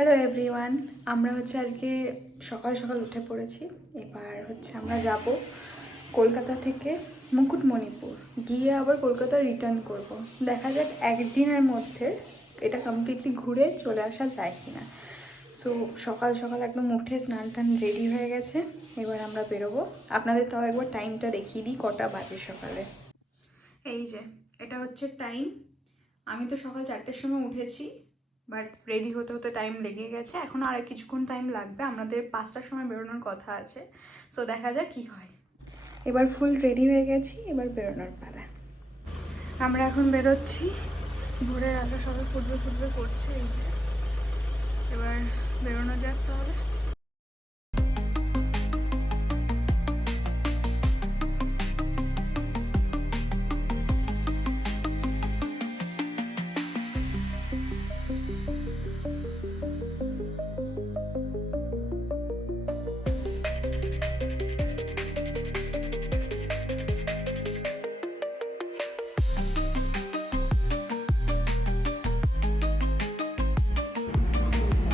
Hello everyone, আমরা আজকে সকাল সকাল উঠে পড়েছি। এবার আমরা যাব কলকাতা থেকে মুকুটমণিপুর, গিয়ে আবার কলকাতা রিটার্ন করব। দেখা যাক একদিনের মধ্যে এটা কমপ্লিটলি ঘুরে চলে আসা যায় কিনা। সো সকাল সকাল একদম উঠে স্নান টান রেডি হয়ে গেছে, এবার আমরা বেরোবো। আপনাদের তাও একবার টাইমটা দেখিয়ে দিই কটা বাজে সকালে। এই যে এটা টাইম। আমি তো সকাল 4টের সময় উঠেছি, বাট রেডি হতে হতে টাইম লেগে গেছে। এখন আর কিছুক্ষণ টাইম লাগবে, আমাদের 5টার সময় বেরোনোর কথা আছে। সো দেখা যাক কি হয়। এবার ফুল রেডি হয়ে গেছি, এবার বেরোনোর পালা। আমরা এখন বেরোচ্ছি, ভোরের আলো সবাই ফুটবে ফুটবে করছে। এই যে এবার বেরোনো যাক তাহলে।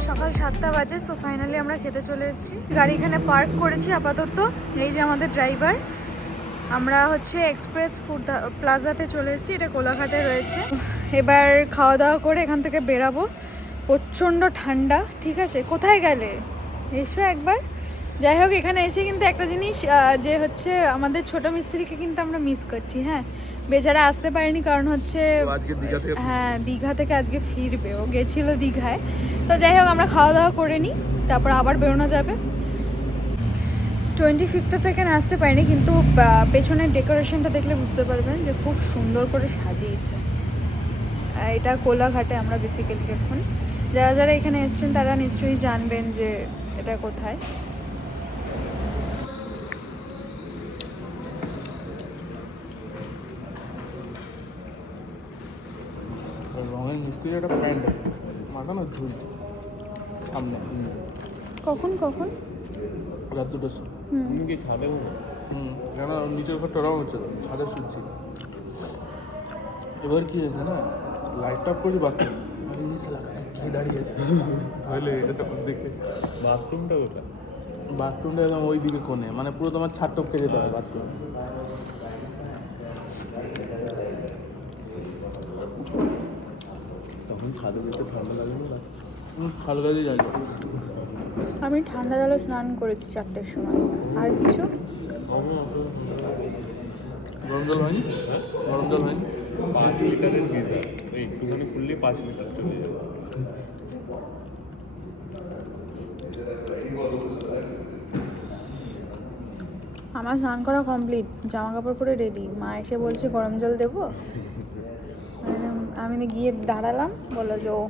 সকাল 7টা বাজে। সো ফাইনালি আমরা খেতে চলে এসেছি। গাড়ি এখানে পার্ক করেছি আপাতত। এই যে আমাদের ড্রাইভার। আমরা এক্সপ্রেস ফুড প্লাজাতে চলে এসেছি, এটা কোলাঘাটে রয়েছে। এবার খাওয়া দাওয়া করে এখান থেকে বেরাবো। প্রচণ্ড ঠান্ডা, ঠিক আছে? কোথায় গেলে এসো একবার। যাই হোক, এখানে এসে কিন্তু একটা জিনিস যে আমাদের ছোট মিস্ত্রিকে কিন্তু আমরা মিস করছি। হ্যাঁ, বেচারা আসতে পারেনি, কারণ হ্যাঁ, দীঘা থেকে আজকে ফিরবে। ও গেছিলো দীঘায়। তো যাই হোক, আমরা খাওয়া দাওয়া করে নিই, তারপর আবার বেরোনো যাবে। 25 থেকে আসতে পারিনি, কিন্তু পেছনের ডেকোরেশনটা দেখলে বুঝতে পারবেন যে খুব সুন্দর করে সাজিয়েছে। এটা কোলাঘাটে আমরা বেসিক্যালি এখন। যারা যারা এখানে এসেছেন তারা নিশ্চয়ই জানবেন যে এটা কোথায়। রঙের মিস্ত্রি একটা প্যান্ট মাথা না ঝুলছে সামনে। কখন কখন? রাত 2টার সময়। তুমি কি ছাদে উঠো? কেন নিচের ঘরটা রঙ হচ্ছে তো, ছাদে শুনছি। এবার কি হয়েছে না, লাইটটা অফ করছি, বাথরুম খেয়ে দাঁড়িয়েছে। তাহলে এটা দেখে বাথরুমটা কোথায়? বাথরুমটা একদম ওই দিকে কোণে, মানে পুরো তোমার ছাদ টপকে যেতে হয় বাথরুম। তখন ছাদে যেতে ঠান্ডা লাগে না? হালকা দিয়ে যাই। আমি ঠান্ডা জলে স্নান করেছি 4টের সময়। আর কিছু গরম জল হয়নি? গরম জল হয়নি? 5 লিটারের গিজার, একটুখানি খুললে 5 লিটার চলে যাবে। আমার স্নান করা কমপ্লিট, জামা কাপড় পরে রেডি। মা এসে বলছে গরম জল দেবো। আমি গিয়ে দাঁড়ালাম, বললো যে ও।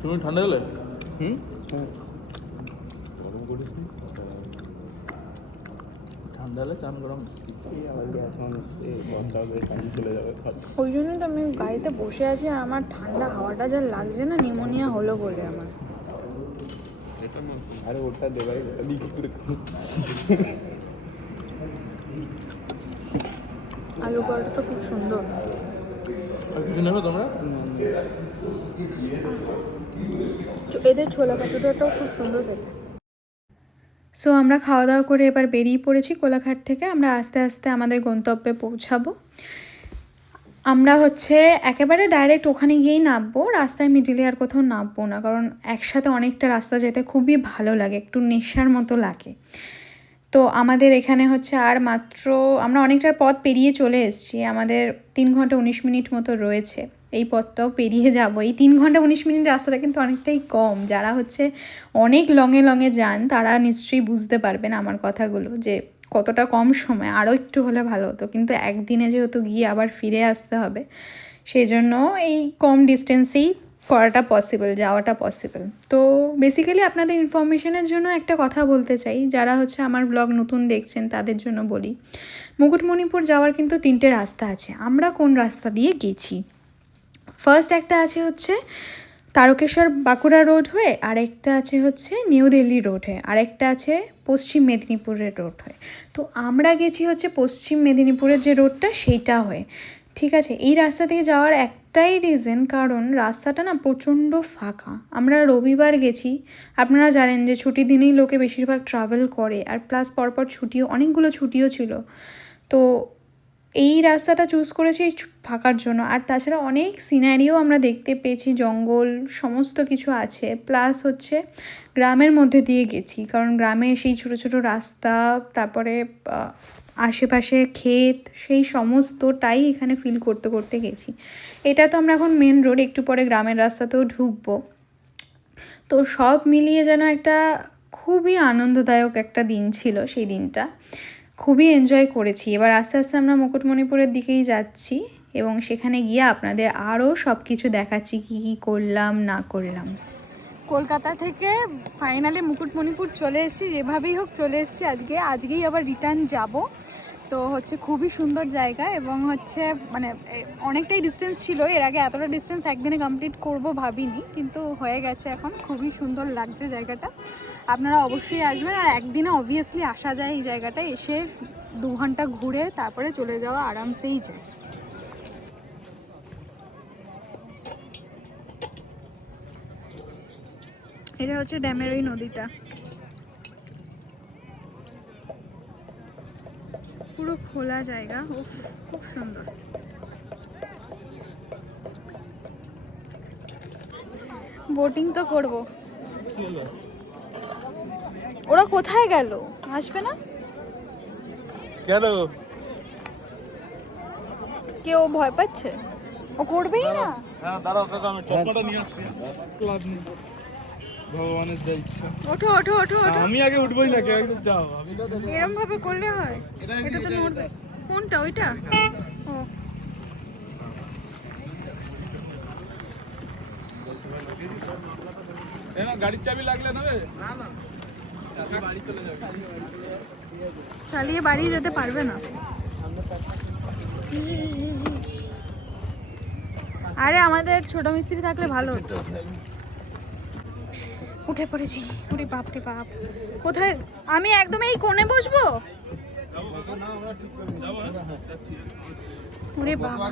তুমি ঠান্ডা জলে? গরম করিস নি? ঠান্ডা হলে চান গরম চলে যাবে। ওই জন্যই তো আমি গাড়িতে বসে আছি, আর আমার ঠান্ডা হাওয়াটা যা লাগছে না, নিউমোনিয়া হলো বলে আমার। আরে ওটা দেবাই, ওটা দিয়ে কি করে? আলু পরোটা তো খুব সুন্দর। আর কিছু নেবে তোমরা? এদের ছোলা পাতুরিটাও খুব সুন্দর খেতে। সো আমরা খাওয়া দাওয়া করে এবার বেরিয়ে পড়েছি কোলাঘাট থেকে। আমরা আস্তে আস্তে আমাদের গন্তব্যে পৌঁছাবো। আমরা একেবারে ডাইরেক্ট ওখানে গিয়েই নামবো, রাস্তায় মিডিলে আর কোথাও নামবো না, কারণ একসাথে অনেকটা রাস্তা যেতে খুবই ভালো লাগে, একটু নেশার মতো লাগে। তো আমাদের এখানে আর মাত্র আমরা অনেকটার পথ পেরিয়ে চলে এসেছি। আমাদের 3 ঘন্টা 19 মিনিট মতো রয়েছে, এই পথটাও পেরিয়ে যাব। এই 3 ঘন্টা 19 মিনিট রাস্তাটা কিন্তু অনেকটাই কম। যারা অনেক লঙে লঙে যান তারা নিশ্চয়ই বুঝতে পারবেন আমার কথাগুলো, যে কতটা কম সময়। আরও একটু হলে ভালো হতো, কিন্তু একদিনে যেহেতু গিয়ে আবার ফিরে আসতে হবে, সেই জন্য এই কম ডিস্টেন্সেই করাটা পসিবল, যাওয়াটা পসিবল। তো বেসিক্যালি আপনাদের ইনফরমেশনের জন্য একটা কথা বলতে চাই, যারা আমার ব্লগ নতুন দেখছেন তাদের জন্য বলি, মুকুটমণিপুর যাওয়ার কিন্তু 3টে রাস্তা আছে। আমরা কোন রাস্তা দিয়ে গেছি? ফার্স্ট একটা আছে তারকেশ্বর বাঁকুড়া রোড হয়ে, আরেকটা আছে নিউ দিল্লি রোড হয়ে, আরেকটা আছে পশ্চিম মেদিনীপুরের রোড হয়ে। তো আমরা গেছি পশ্চিম মেদিনীপুরের যে রোডটা সেইটা হয়ে। ঠিক আছে, এই রাস্তা দিয়ে যাওয়ার একটাই রিজন, কারণ রাস্তাটা না প্রচণ্ড ফাঁকা। আমরা রবিবার গেছি, আপনারা জানেন যে ছুটির দিনেই লোকে বেশিরভাগ ট্রাভেল করে, আর প্লাস পরপর ছুটিও, অনেকগুলো ছুটিও ছিল। তো এই রাস্তাটা চুজ করেছি এই ফাঁকার জন্য। আর তাছাড়া অনেক সিনারিও আমরা দেখতে পেয়েছি, জঙ্গল সমস্ত কিছু আছে। প্লাস হচ্ছে গ্রামের মধ্যে দিয়ে গেছি, কারণ গ্রামে সেই ছোটো ছোটো রাস্তা, তারপরে আশেপাশে ক্ষেত, সেই সমস্তটাই এখানে ফিল করতে করতে গেছি। এটা তো আমরা এখন মেন রোড, একটু পরে গ্রামের রাস্তাতেও ঢুকবো। তো সব মিলিয়ে যেন একটা খুবই আনন্দদায়ক একটা দিন ছিল সেই দিনটা, খুবই এনজয় করেছি। এবার আস্তে আস্তে আমরা মুকুটমণিপুরের দিকেই যাচ্ছি এবং সেখানে গিয়ে আপনাদের আরও সব কিছু দেখাচ্ছি কী কী করলাম না করলাম। কলকাতা থেকে ফাইনালি মুকুটমণিপুর চলে এসেছি, যেভাবেই হোক চলে এসেছি। আজকেই আবার রিটার্ন যাব। তো হচ্ছে খুবই সুন্দর জায়গা, এবং হচ্ছে মানে অনেকটাই ডিস্টেন্স ছিল। এর আগে এতটা ডিস্টেন্স একদিনে কমপ্লিট করব ভাবিনি, কিন্তু হয়ে গেছে এখন। খুবই সুন্দর লাগছে জায়গাটা, আপনারা অবশ্যই আসবেন। আর একদিনে অবভিয়াসলি আসা যায় এই জায়গাটায়, এসে 2 ঘন্টা ঘুরে তারপরে চলে যাওয়া আরামসেই যায়। এটা হচ্ছে ড্যামের ওই নদীটা, পুরো খোলা জায়গা। উফ, খুব সুন্দর। বোটিং তো করব। ওরা কোথায় গেল? আসবে না কেন? কেউ ভয় পাচ্ছে? ও করবেই না। হ্যাঁ দাঁড়াও কাকা, আমি চশমাটা নিয়ে আসছি। ভগবানের যা ইচ্ছা। ওঠো ওঠো ওঠো ওঠো। আমি আগে উঠবোই না, কেউ একদম যাও। এরকম ভাবে করলে হয়? এটা তো নড়বে। কোনটা? ওইটা? ও গাড়ির চাবি লাগলে নেবে? না না, বাড়ি চলে যাবে। চালিয়ে বাড়ি যেতে পারবে না। আরে আমাদের ছোট মিস্ত্রি থাকলে ভালো হতো। উঠে পড়েছি। ওরে বাপ রে বাপ, কোথায়? আমি একদম এই কোণে বসবো? ওরে বাবা,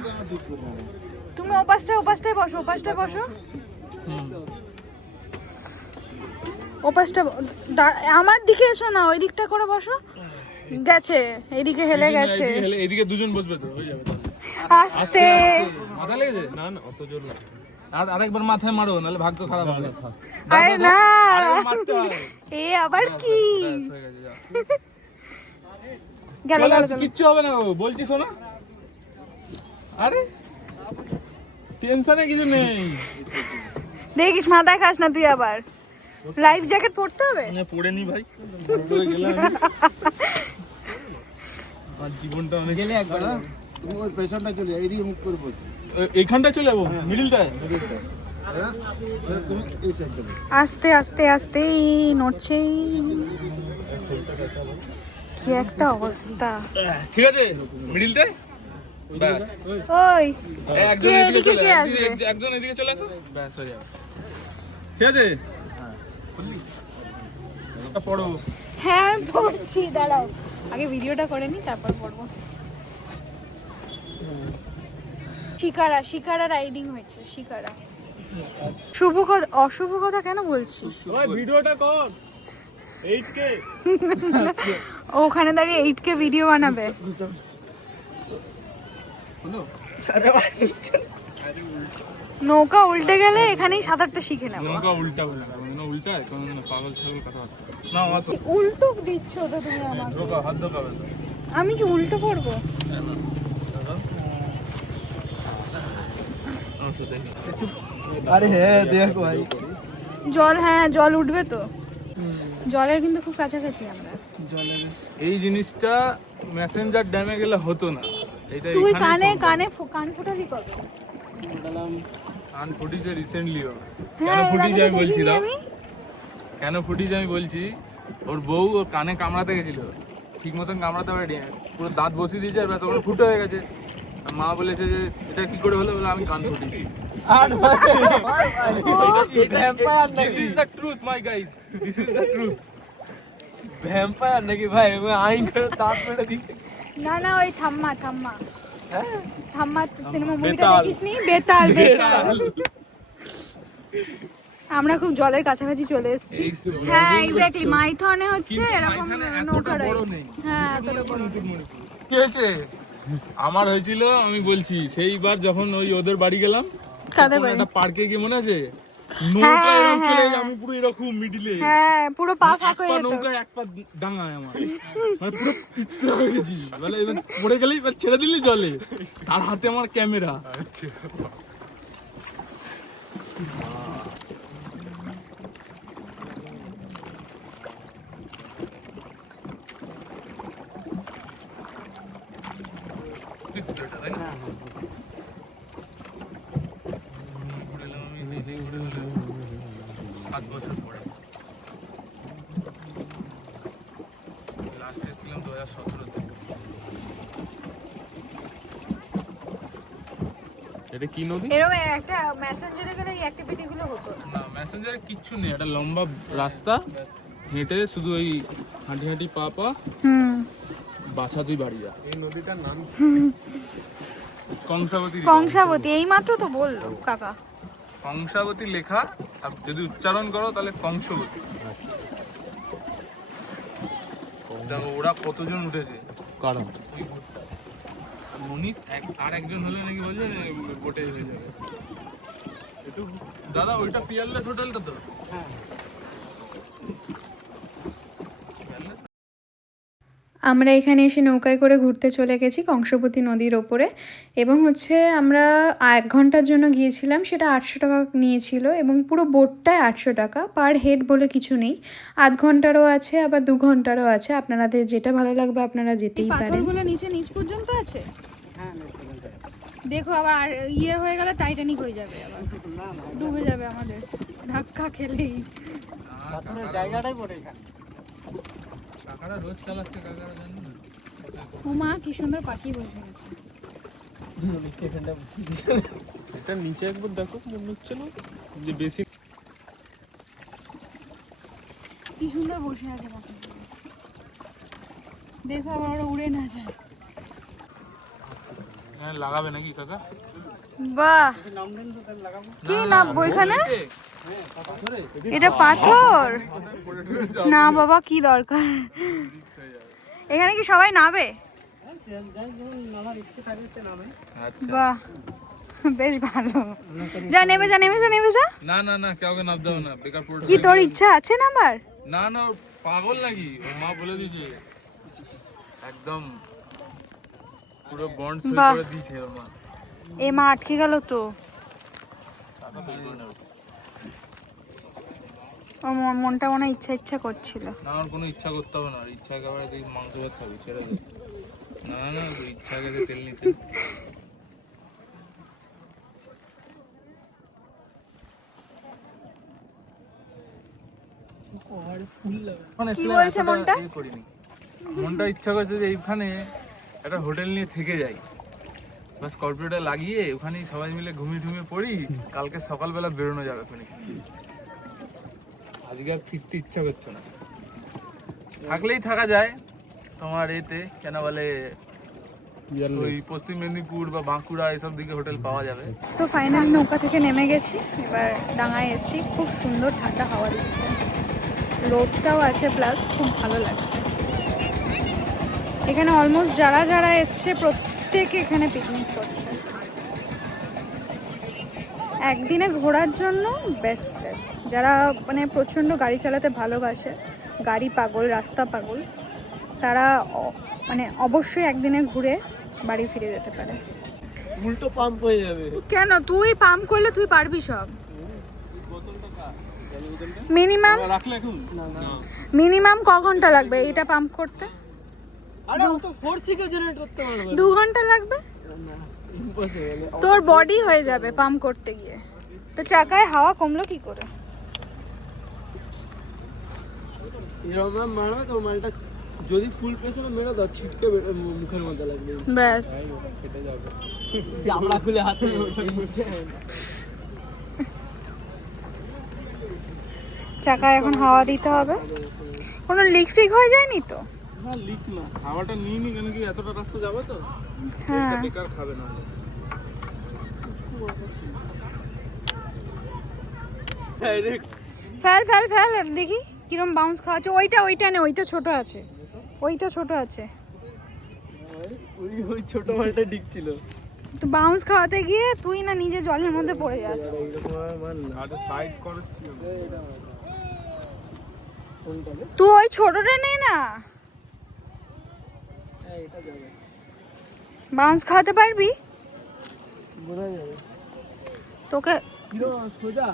তুমি ওপাশটায় বসো, ওপাশটায় বসো। ওপাশটা আমার দিকে এসো না, ওই দিকটা করে বসো। গেছে, এইদিকে হেলে গেছে। এদিকে দুজন বসবে তো, হয়ে যাবে। আস্তে। মাথা লেগেছে? না না, অত জোর না। আরেকবার মাথায় মারো, নাহলে ভাগ্য খারাপ হবে। আরে না, মারতে হয়। এ আবার কি? গেল গেল গেল। কিচ্ছু হবে না, বলছি শোনো। আরে টেনশনে কিছু নেই। দেখিস মাথায় খাস না তুই আবার। লাইফ জ্যাকেট পরতে হবে? পরে নি ভাই, পরে গেলাম। আর জীবনটা অনেক গেলে একবার তুমি ওই পেছনটা চলে যাও, এদিকে মুখ করে বসো। এইখানটা চলে যাবো, মিডিলটায়। তুমি এই সাইডে আস্তে আস্তে আস্তে নড়ছে। কি একটা অবস্থা। ঠিক আছে, মিডিলটায় ব্যাস। ওই একজন কে এদিকে এদিকে কে আসবে? একজন এদিকে চলে আসো, ব্যাস হয়ে যাবে। ঠিক আছে, পড়ো। হ্যাঁ পড়ছি, দাঁড়াও আগে ভিডিওটা করে নি, তারপর পড়বো। শিকারা রাইডিং হয়েছে, শিকারা। শুভ কথা অশুভ কথা কেন বলছিস? ওই ভিডিওটা কর 8K। ওখানে দাঁড়িয়ে 8K ভিডিও বানাবে। নৌকা উল্টে গেলে এখানেই সাঁতারটা শিখে নেবো। নৌকা উল্টাবে না, কারণ উল্টায় কারণ পাগল ছাগল কথা না। আসো, উল্টো দিচ্ছ তো তুমি আমাকে। ঢোকা, হাত ঢোকাবে। আমি কি উল্টো করবো? আরে হ্যাঁ দেখ ভাই, জল, হ্যাঁ জল উঠবে তো। জলের কিন্তু খুব কাছাকাছি আমরা। এই জিনিসটা মেসেঞ্জার ড্যামে গেলে হতো না। এটা তুই এখানে কান ফোটালি কবে? কান ফুটিছে রিসেন্টলিও। হ্যাঁ, কেন ফুটিছে আমি বলছি, দাও আমি কেন ফুটিছে আমি বলছি। ওর বউ ওর কানে কামড়াতে গেছিল, ঠিক মতন কামড়াতে পারেনি, পুরো দাঁত বসিয়ে দিয়েছে, আর তখন ফুটো হয়ে গেছে। মা বলেছে যে এটা কি করে হলো, বলে আমি কান ফুটিছি। This is the truth, my guys. This is the truth. Vampire নাকি ভাই? আইন করে দাঁত মেরে দিচ্ছে। না ওই থাম্মা ঠাম্মা সিনেমা মুভিটা বেতাল। দেখিসনি? বেতাল বেতাল। আমরা খুব জলের কাছাকাছি চলে এসেছি। হ্যাঁ এক্স্যাক্টলি, মাইথনে হচ্ছে এরকম নৌকা রাইড। হ্যাঁ এতটা বড় না। কি হয়েছে? আমার হয়েছিল, আমি বলছি সেইবার যখন ওই ওদের বাড়ি গেলাম, কাদের কোন বাড়ি? একটা পার্কে গিয়ে মনে আছে নৌকা হ্যাঁ, এরকম চলে হ্যাঁ। গেছে, আমি পুরো এরকম মিডিলে, হ্যাঁ পুরো পা এক ফাঁক পা হয়ে যেত। নৌকায় এক পা ডাঙায় আমার, মানে পুরো তিতরা হয়ে গেছি। মানে এবার পড়ে গেলেই এবার ছেড়ে দিলে জলে, তার হাতে আমার ক্যামেরা। সাত বছর পরে লাস্ট এসেছিলাম 2017-তে। এটা কি নদী? এরকম একটা মেসেঞ্জারে গেলে এই অ্যাক্টিভিটি গুলো হতো না। না মেসেঞ্জারে কিচ্ছু নেই, একটা লম্বা রাস্তা, হেঁটে শুধু ওই হাঁটি হাঁটি পা পা বাছা তুই বাড়ি যা। এই নদীটার নাম কংসাবতী। কংসাবতী, এই মাত্র তো বললো কাকা। কংসাবতী লেখা, আর যদি উচ্চারণ করো তাহলে কংসবতী। দেখো ওরা কতজন উঠেছে, কারণ ওই বোটটা। আর মনিত আর একজন হলে নাকি বলছে বোটে হয়ে যাবে। একটু দাদা ওইটা পিয়ারলেস হোটেলটা তো? আমরা এখানে এসে নৌকায় করে ঘুরতে চলে গেছি কংসবতী নদীর ওপরে, এবং হচ্ছে আমরা 1 ঘন্টার জন্য গিয়েছিলাম, সেটা 800 টাকা নিয়েছিল, এবং পুরো বোটটায় 800 টাকা পার হেড বলে কিছু নেই। 1/2 ঘন্টারও আছে, আবার 2 ঘন্টারও আছে, আপনাদের যেটা ভালো লাগবে আপনারা যেতেই পারেন। পাথরগুলো নিচে নিচ পর্যন্ত আছে। দেখো আবার ইয়ে হয়ে গেলে টাইটানিক হয়ে যাবে, আবার ডুবে যাবে আমাদের ধাক্কা খেলেই। পাথরের জায়গাটাই পড়ে এখানে। কাকারা রোজ চালাচ্ছে, কাকারা জানেন না। ও মা কি সুন্দর পাখি বসে আছে। এটা নিচে একবার দেখো, মনে হচ্ছে না যে বেশি। কি সুন্দর বসে আছে পাখি, দেখো আবার ওরা উড়ে না যায়। হ্যাঁ লাগাবে নাকি কাকা? বাহ, কি নামবো এখানে? এটা পাথর না বাবা, কি দরকার? এখানে কি সবাই নাবে? নামার ইচ্ছে থাকে সে নামে। আচ্ছা। বাহ বেশ ভালো। যা নেমে যা, নেমে যা, নেমে যা। না না না, কাউকে নাম দাও না, বেকার পড়ে। কি তোর ইচ্ছা আছে নামার? না না, ও পাগল নাকি? ও মা বলে দিয়েছে একদম, পুরো বন্ড সই বাহ। করে দিয়েছে ওর মা। এ মা আটকে গেল তো। ওর মনটা মনে হয় ইচ্ছা করছিল। না আমার কোনো ইচ্ছা করতে হবে না, আর ইচ্ছা একেবারে তুই মাংস ভাত খাবি, ছেড়ে দে। না না, তুই ইচ্ছা গেছে তেল নিতে। কি বলছে মনটা? করিনি, মনটা ইচ্ছা করছে যে এইখানে একটা হোটেল নিয়ে থেকে যাই, বাস কর্পোরেটর লাগিয়ে ওখানেই সবাই মিলে ঘুমিয়ে টুমিয়ে পড়ি, কালকে সকালবেলা বেরোনো যাবে ওখানে। আজকে আর ফিরতে ইচ্ছা করছে না, থাকলেই থাকা যায় তোমার এতে কেন বলে ওই পশ্চিম মেদিনীপুর বা বাঁকুড়া এসব দিকে হোটেল পাওয়া যাবে। সো ফাইনালি নৌকা থেকে নেমে গেছি, এবার ডাঙায় এসেছি। খুব সুন্দর ঠান্ডা হাওয়া দিচ্ছে, রোদটাও আছে, প্লাস খুব ভালো লাগছে। এখানে অলমোস্ট যারা যারা এসছে প্রত্যেকে এখানে পিকনিক করছে। একদিনে ঘোরার জন্য বেস্ট প্লেস। যারা মানে প্রচণ্ড গাড়ি চালাতে ভালোবাসে, গাড়ি পাগল, রাস্তা পাগল, তারা মানে অবশ্যই একদিনে ঘুরে বাড়ি ফিরে যেতে পারে। উল্টো পাম্প হয়ে যাবে। কেন? তুই পাম্প করলে তুই পারবি সব। মিনিমাম রাখলে এখন মিনিমাম ক ঘন্টা লাগবে এটা পাম্প করতে? আরে ও তো ফোর্সিকে জেনারেট করতে পারবে। 2 ঘন্টা লাগবে? না ইম্পসিবল। তোর বডি হয়ে যাবে পাম্প করতে গিয়ে, তো চাকায় হাওয়া কমলো কি করে? এরকম মারবে তো মালটা, যদি ফুল প্রেসারে মেরে দাও ছিটকে মুখের মধ্যে লাগবে। ব্যাস। ফেটে যাবে, জামড়া খুলে হাতে চাকায় এখন হাওয়া দিতে হবে। কোনো লিক ফিক হয়ে যায়নি তো? হ্যাঁ লিক না, খাওয়াটা নিয়ে নি কেন কি এতটা রাস্তা যাবে তো, হ্যাঁ বেকার খাবে না। ডাইরেক্ট ফেল ফেল ফেল আর দেখি কিরম বাউন্স খাওয়াচ্ছে। ওইটা নে, ওইটা ছোট আছে, ওইটা ছোট আছে। ওই ওই ছোট মালটা ডিক ছিল। তো বাউন্স খাওয়াতে গিয়ে তুই না নিজে জলের মধ্যে পড়ে যাস। এইরকম মাল না। আরে সাইড করছি কোনটা রে? তুই ওই ছোটটা নে না, হ্যাঁ এটা যাবে। বাউন্স খাওয়াতে পারবি? বোঝা যাবে। তোকে হিরো সোজা।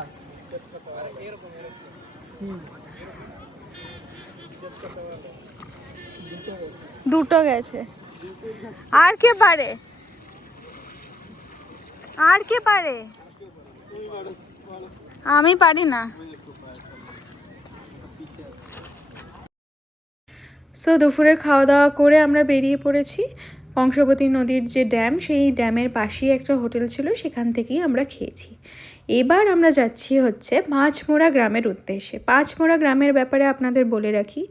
দুটো গেছে। আর কে পারে, আর কে পারে? আমি পারি না। সো দুপুরে খাওয়া দাওয়া করে আমরা বেরিয়ে পড়েছি। কংসাবতী নদীর যে ড্যাম, সেই ড্যামের পাশেই একটা হোটেল ছিল, সেখান থেকেই আমরা খেয়েছি। এবার আমরা যাচ্ছি হচ্ছে পাঁচমোড়া গ্রামের উদ্দেশ্যে। পাঁচমোড়া গ্রামের ব্যাপারে আপনাদের বলে রাখি,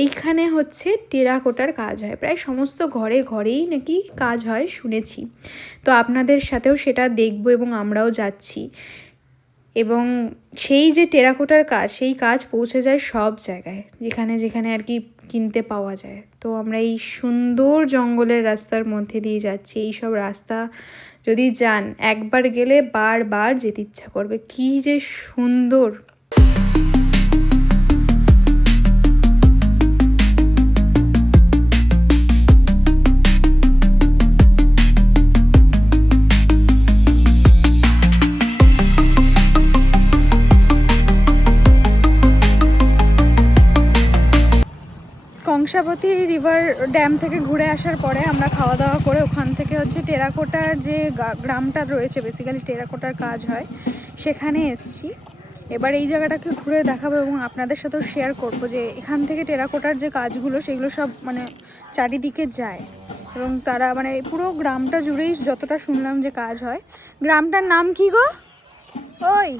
এইখানে হচ্ছে টেরাকোটার কাজ হয়, প্রায় সমস্ত ঘরে ঘরেই নাকি কাজ হয় শুনেছি। তো আপনাদের সাথেও সেটা দেখব এবং আমরাও যাচ্ছি। এবং সেই যে টেরাকোটার কাজ, সেই কাজ পৌঁছে যায় সব জায়গায়, যেখানে যেখানে আর কি কিনতে পাওয়া যায়। তো আমরা এই সুন্দর জঙ্গলের রাস্তার মধ্যে দিয়ে যাচ্ছি। এই সব রাস্তা যদি যান, একবার গেলে বারবার যেতে ইচ্ছা করবে, কি যে সুন্দর। কংসাবতী রিভার ড্যাম থেকে ঘুরে আসার পরে আমরা খাওয়া দাওয়া করে ওখান থেকে হচ্ছে টেরাকোটার যে গ্রামটা রয়েছে, বেসিক্যালি টেরাকোটার কাজ হয়, সেখানে এসছি। এবার এই জায়গাটাকে ঘুরে দেখাবো এবং আপনাদের সাথেও শেয়ার করব যে এখান থেকে টেরাকোটার যে কাজগুলো সেগুলো সব মানে চারিদিকে যায় এবং তারা মানে পুরো গ্রামটা জুড়েই যতটা শুনলাম যে কাজ হয়। গ্রামটার নাম কি গো? ওই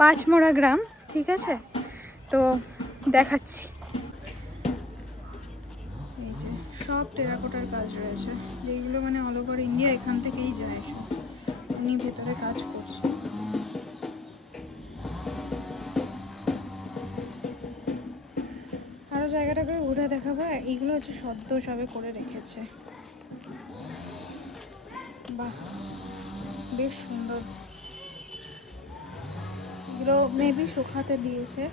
পাঁচমোড়া গ্রাম, ঠিক আছে। তো দেখাচ্ছি, এই যে সব টেরাকোটার কাজ রয়েছে, যেগুলো মানে অল ওভার ইন্ডিয়া এখান থেকেই যায় সব। উনি ভেতরে কাজ করছে। আরও জায়গাটাকে ঘুরে দেখাবো। এইগুলো হচ্ছে সদ্য সবে করে রেখেছে। বাহ, বেশ সুন্দর। এগুলো মেবি শুকাতে দিয়েছে।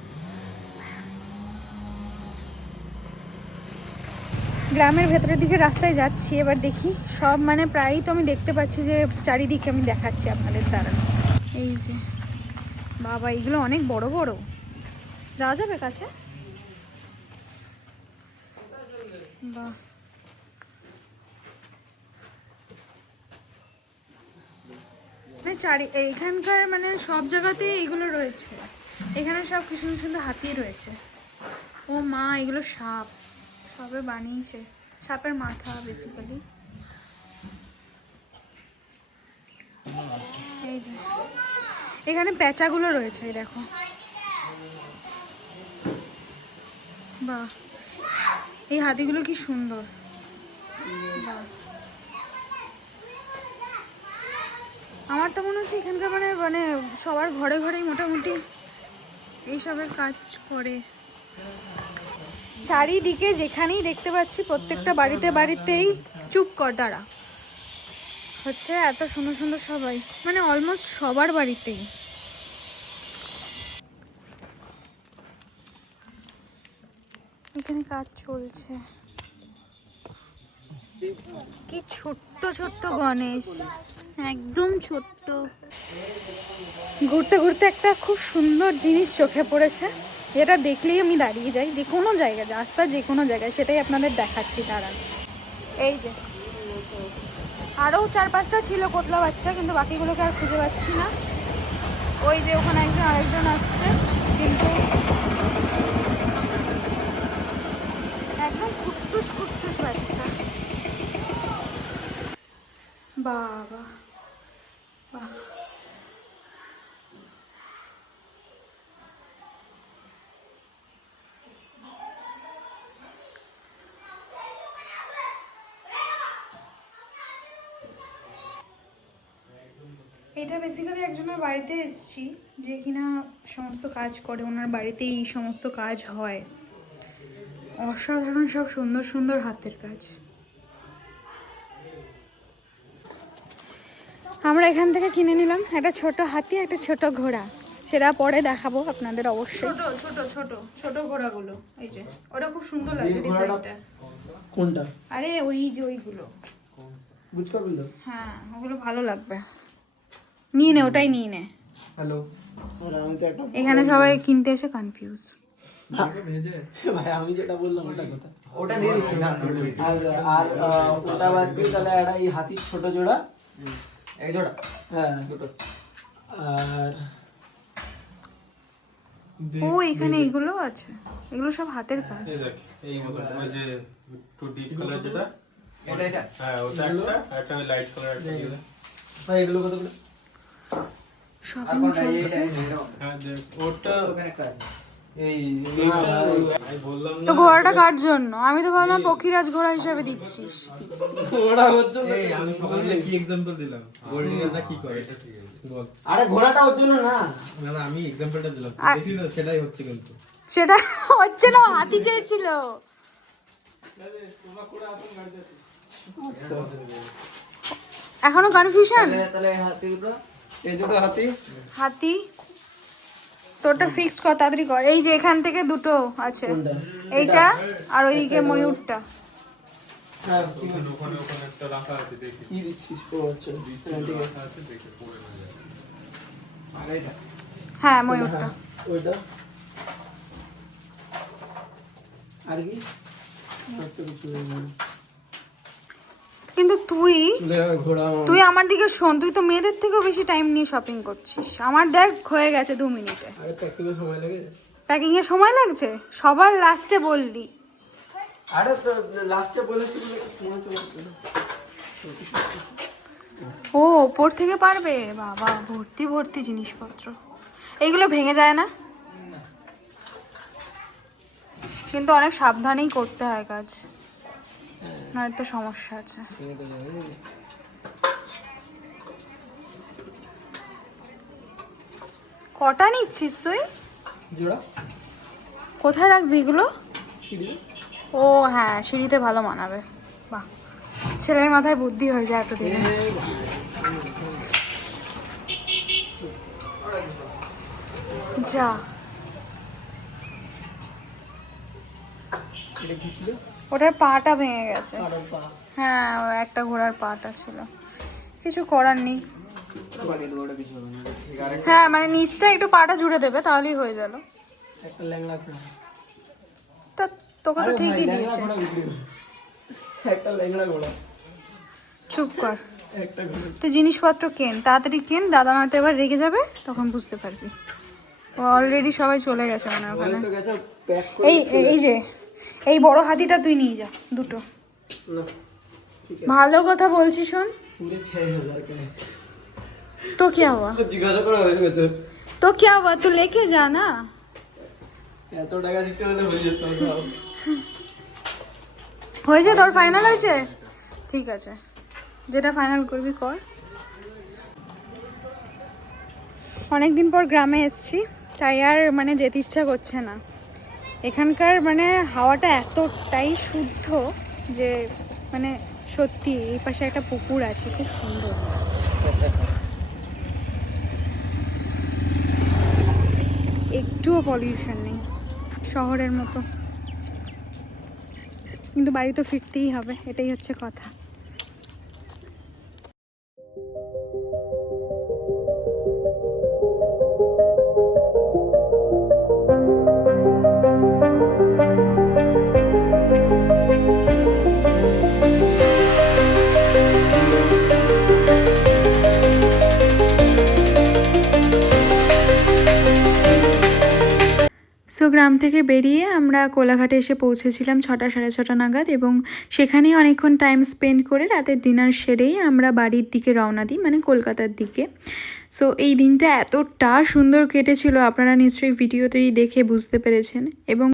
গ্রামের ভেতরের দিকে রাস্তায় যাচ্ছি, এবার দেখি সব মানে প্রায়ই তো আমি দেখতে পাচ্ছি যে চারিদিকে আমি দেখাচ্ছি আপনাদের দ্বারা। এই যে বাবা, এগুলো অনেক বড় বড়, যাওয়া যাবে কাছে? বাহ, মানে এইখানকার মানে সব জায়গাতেই এগুলো রয়েছে। এখানে সব কি সুন্দর সুন্দর হাতি রয়েছে। ও মা, এগুলো সাপ, সাপে বানিয়েছে, সাপের মাথা বেসিক্যালি। এই যে এখানে পেঁচাগুলো রয়েছে, এই দেখো। বাহ, এই হাতিগুলো কি সুন্দর। বাহ, আমার তো মনে হচ্ছে এখানকার মানে মানে সবার ঘরে ঘরেই মোটামুটি এইসবের কাজ করে। চারিদিকে যেখানেই দেখতে পাচ্ছি প্রত্যেকটা বাড়িতে বাড়িতেই, চুপ কর দাঁড়া, হচ্ছে এত সুন্দর সুন্দর সবাই, মানে অলমোস্ট সবার বাড়িতেই। এখানে কাজ চলছে। কি ছোট্ট ছোট্ট গণেশ, একদম ছোট্ট। ঘুরতে ঘুরতে একটা খুব সুন্দর জিনিস চোখে পড়েছে, যেটা দেখলেই আমি দাঁড়িয়ে যাই, যে কোনো জায়গায়, রাস্তা যে কোনো জায়গায়, সেটাই আপনাদের দেখাচ্ছি। দাঁড়ান, এই যে আরও 4-5টা ছিল কোতলা বাচ্চা, কিন্তু বাকিগুলোকে আর খুঁজে পাচ্ছি না। ওই যে ওখানে একজন আরেকজন আসছে, কিন্তু একদম কুট্টুস কুট্টুস বাচ্চা। বাবা, বাহ, এটা বেসিক্যালি একজনের বাড়িতে এসেছি যে কিনা সমস্ত কাজ করে, ওনার বাড়িতে এই সমস্ত কাজ হয়। অসাধারণ সব সুন্দর সুন্দর হাতের কাজ। আমরা এখান থেকে কিনে নিলাম একটা ছোট হাতি, একটা ছোট ঘোড়া। সেটা পরে দেখাবো আপনাদের অবশ্যই। ছোট ছোট ছোট ছোট ঘোড়াগুলো, এই যে ওটা খুব সুন্দর লাগছে ডিজাইনটা। কোনটা? আরে ওই যে ওইগুলো, বুঝকাগুলো? হ্যাঁ ওগুলো ভালো লাগবে। নিয়ে নে, ওটাই নিয়ে নে। হ্যালো। আর আমি তো একটা এখানে সবাই কিনতে এসে কনফিউজ। ভাই আমি যেটা বললাম ওটা কথা। ওটা দিয়ে দিচ্ছি না আর ওটা বাদ দিয়ে তাহলে একটা এই হাতির ছোট জোড়া, এক জোড়া হ্যাঁ দুটো। আর ও এখানে এইগুলো আছে, এগুলো সব হাতের কাজ। এই দেখ এই মতো ওই যে একটু ডিপ কালার যেটা, এটা এটা হ্যাঁ ওটা একটা, আর একটা ওই লাইট কালার একটা দিয়ে দে। ভাই এগুলো কত করে? আর শপিং কোনটা এই চলছে। হ্যাঁ দেখ ওটা ওখানে একটা আছে। এই আমি বললাম তো ঘোড়াটা কার জন্য? আমি তো ভাবলাম পক্ষীরাজ ঘোড়া হিসেবে দিচ্ছিস। ওটা হচ্ছে না। এই আমি সকালে কি এক্সাম্পল দিলাম, গোল্ড ডিগারটা কি করে এটা ঠিক আছে বল। আরে ঘোড়াটা ওর জন্য না। না না আমি এক্সাম্পলটা দিলাম, আর- দেখলি না সেটাই হচ্ছে কিন্তু। সেটা হচ্ছে না, হাতি চেয়েছিল। এখনো কনফিউশন। তাহলে হাতি দুটো এই দুটো হাতি। হাতি তোরটা ফিক্স কর, তাড়াতাড়ি কর। এই যে এখান থেকে দুটো আছে, কোনটা? এইটা আর ওইদিকে ময়ূরটা। হ্যাঁ ওখানে ওখানে ওখানে একটা রাখা আছে দেখি, কি দিচ্ছিস? ও আচ্ছা রাখা আছে দেখে পড়ে না যায়। আর এটা হ্যাঁ ময়ূরটা। হ্যাঁ ওইটা। আর কি? আর তো কিছু নেই। কিন্তু তুই চলে যাবে ঘোড়া আমার। তুই আমার দিকে শোন, তুই তো মেয়েদের থেকেও বেশি টাইম নিয়ে শপিং করছিস। আমার দেখ হয়ে গেছে 2 মিনিটে। আরে প্যাকেজে সময় লাগে। প্যাকিং এর সময় লাগছে, সবার লাস্টে বললি। আরে তো লাস্টে বলেছি বলে মনে তো পড়ছে না। ও ওপর থেকে পারবে, বাবা ভর্তি ভর্তি জিনিসপত্র। এইগুলো ভেঙে যায় না? কিন্তু অনেক সাবধানেই করতে হয় কাজ, নয়তো সমস্যা আছে। ভেঙে তো যাবে। কটা নিচ্ছিস তুই? জোড়া কোথায় রাখবি এগুলো? সিঁড়ি। ও হ্যাঁ, সিঁড়িতে ভালো মানাবে। বাহ, ছেলের মাথায় বুদ্ধি হয়ে যায় এতদিনে। যা, এটা কি ছিল? ওটার পাটা ভেঙে গেছে। কারোর পা। হ্যাঁ, ও একটা ঘোড়ার পাটা ছিল, কিছু করার নেই। ওটা বাকি দেবো, ওটা কিছু হবে না। ঠিক আছে হ্যাঁ মানে নিচটা একটু পাটা জুড়ে দেবে, তাহলেই হয়ে গেল। একটা ল্যাংড়া ঘোড়া। তা তোকে তো আরে ভাই, ঠিকই ল্যাংড়া দিয়েছে। ঘোড়া বিক্রি করে। একটা ল্যাংড়া ঘোড়া। চুপ কর, একটা ঘোড়া। তুই জিনিসপত্র কেন, তাড়াতাড়ি কেন, দাদা নয়তো এবার রেগে যাবে, তখন বুঝতে পারবি। ও অলরেডি সবাই চলে গেছে মানে ওখানে। তো গেছে প্যাক করে। এই এই যে এই বড় হাতিটা তুই নিয়ে যা দুটো। না ঠিক আছে। ভালো কথা বলছি শোন। पूरे 6000 का है। तो क्या हुआ, তো জিজ্ঞাসা করা হয়ে গেছে। तो क्या हुआ, तू लेके जा ना। এত টাকা দিতে হলে হয়ে যেত তাও। হয়েছে তোর, ফাইনাল হয়েছে? ঠিক আছে, যেটা ফাইনাল করবি কর। অনেকদিন পর গ্রামে এসেছি, তাই আর মানে যেতে ইচ্ছা করছে না। এখানকার মানে হাওয়াটা এতটাই শুদ্ধ যে মানে সত্যি। এই পাশে একটা পুকুর আছে, খুব সুন্দর। একটুও পলিউশন নেই শহরের মতো, কিন্তু বাড়ি তো ফিরতেই হবে, এটাই হচ্ছে কথা। সো গ্রাম থেকে বেরিয়ে আমরা কোলাঘাটে এসে পৌঁছেছিলাম 6টা সাড়ে 6টা নাগাদ, এবং সেখানেই অনেকক্ষণ টাইম স্পেন্ড করে রাতের ডিনার সেরেই আমরা বাড়ির দিকে রওনা দিই, মানে কলকাতার দিকে। সো এই দিনটা এতটা সুন্দর কেটেছিল, আপনারা নিশ্চয়ই ভিডিওতেই দেখে বুঝতে পেরেছেন। এবং